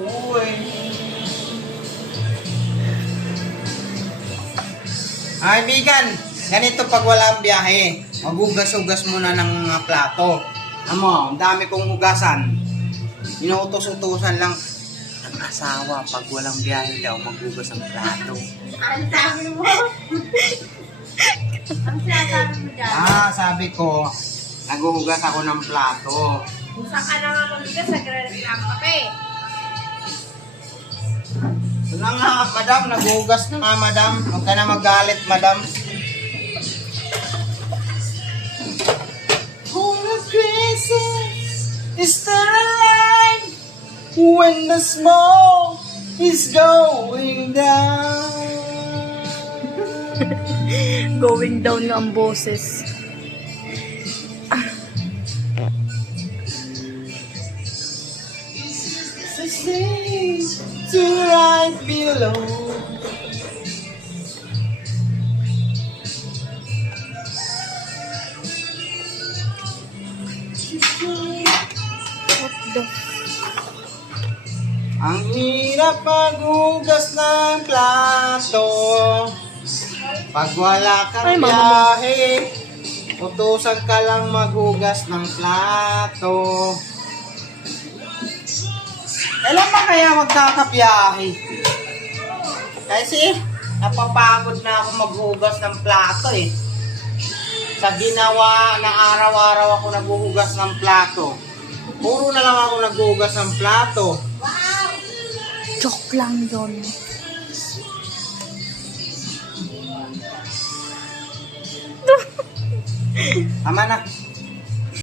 uuwi. Ay, bigan, ganito pag walang biyahe, magugas-ugas muna ng mga plato. Ang dami kong hugasan. Inuutos-utusan lang. Ang asawa, pag walang biyahe daw, magugas ang plato. Ano sabi mo? Ang sinasabi mo dyan? Sabi ko, naguhugas ako ng plato. Saan ka naman mabigas, nagre-reklamo ka pa eh. Wala nga, madam, naguhugas na nga, madam. Huwag ka na magalit, madam. Holy Christmas is still alive when the smoke is going down. Going down na ang boses. So sing to right below. What the... Ang hirap maghugas ng plato pag wala kang Ay, mama. biyahe. Utusan ka lang maghugas ng plato. Kailan ba kaya magkakabiyahe? Kasi napapagod na ako maghugas ng plato eh. Sa ginawa na araw-araw ako naghuhugas ng plato. Puro na lang ako naghuhugas ng plato. Joke lang yun. Tama na.